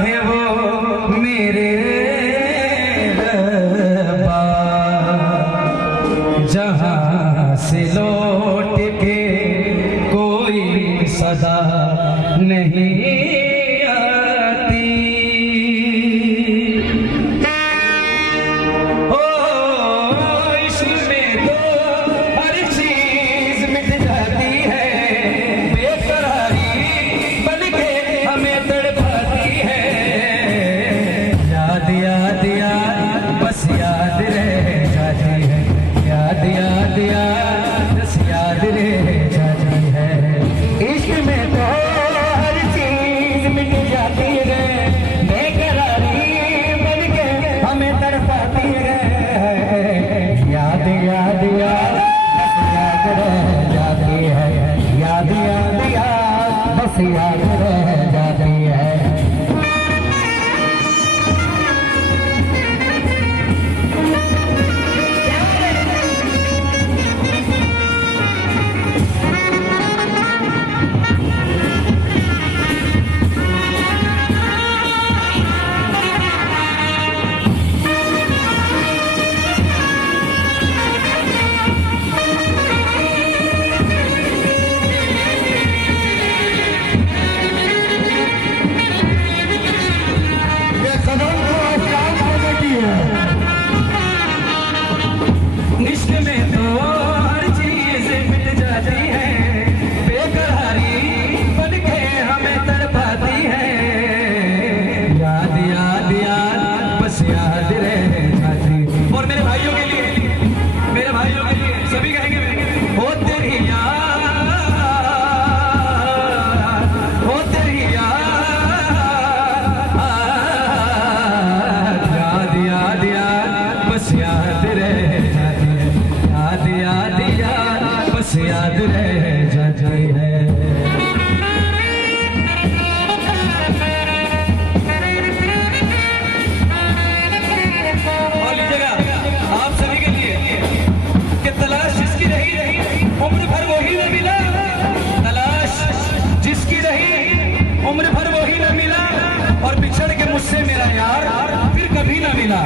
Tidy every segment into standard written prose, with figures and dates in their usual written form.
है वो मेरे रब्बा, जहां से लौट के कोई सदा नहीं आती। ओ इश्क में तो हर चीज मिट जाती है, बेकरारी बन के हमें तड़पाती है। याद याद याद बस याद रह जाती है, याद याद याद बस याद रह जाती है। इश्क में तो हर चीज मिट जाती है, बेकरारी बन के हमें तड़पाती है। याद याद याद बस याद रह जाती है, याद याद याद बस याद रह जाती है। इश्क में तो हर चीज मिट जाती है, बेकरारी बन के हमें तड़पाती है। याद याद याद बस याद रह जाती। और मेरे भाइयों के लिए, मेरे भाइयों के लिए सभी कहेंगे, हो तेरी याद, हो तेरी याद, याद याद याद बस याद रह जाती है, याद याद याद बस याद रह जाती है। और लीजिएगा आप सभी के लिए कि तलाश जिसकी रही उम्र भर वही न मिला, तलाश जिसकी रही उम्र भर वही न मिला, और बिछड़ के मुझसे मेरा यार फिर कभी न मिला।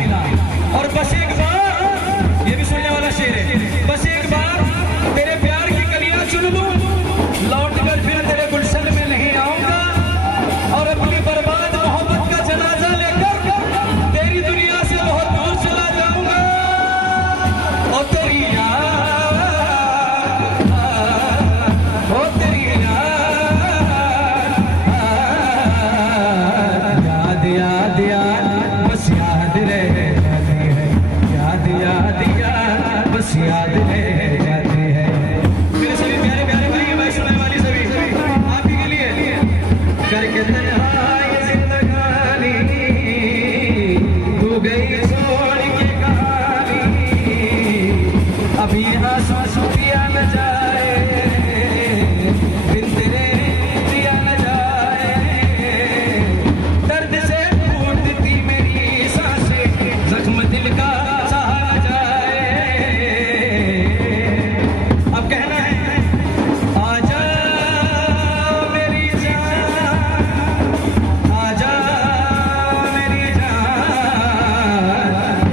और बस एक बार, ये भी सुनने वाला शेर है, बस एक बार तेरे प्यार की कलियां चुन लूं, लौट कर फिर तेरे गुलशन में नहीं आऊंगा, और अपनी बर्बाद मोहब्बत का जनाजा लेकर तेरी दुनिया से बहुत दूर चला जाऊंगा। और तेरी याद, ओ तेरी याद, याद याद याद बस याद रह जाती है, याद याद याद बस याद रह जाती है। मेरे सभी प्यारे प्यारे भाई, भाई सुनने वाली सभी आप ही के लिए करके तन्हाई जिंदगानी, तू गई छोड़ के कहानी, अभी आंसू दिया न जाए, दिल तेरे दिया न जाए, दर्द से फूटती मेरी सांसें, जख्म दिल का सहा जाए। अब कहना है, आजा मेरी जान, आजा मेरी जान,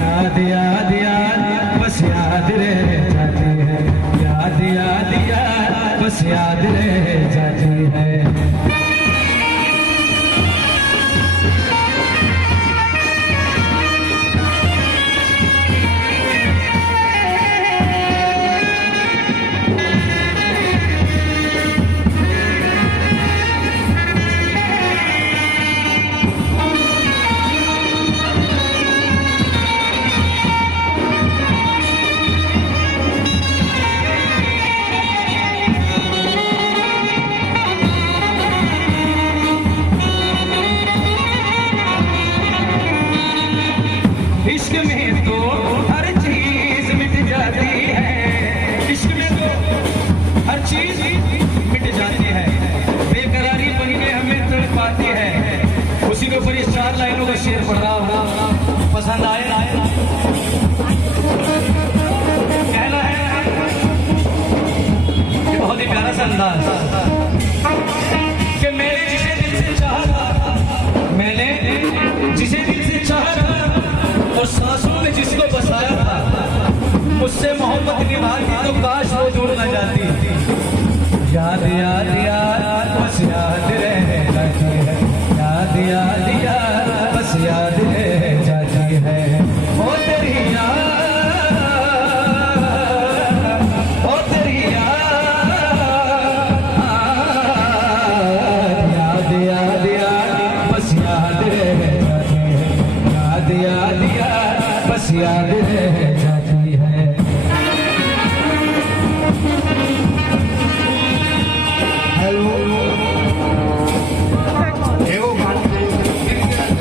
याद याद याद बस याद रह जाती है, याद याद याद बस याद रह जाती है। इश्क में तो हर चीज मिट जाती है, इश्क में तो हर चीज मिट जाती है, बेकरारी बन के हमें तड़पाती है। उसी के ऊपर ये 4 लाइनों का शेर पढ़ रहा हूँ, पसंद आए? कहना है कि बहुत ही प्यारा सा अंदाज कि मैंने जिसे दिल से चाहा याद याद बस याद रह जाती है। ओ तेरी याद, ओ तेरी याद, याद याद बस याद रह जाती है। याद याद याद बस याद रह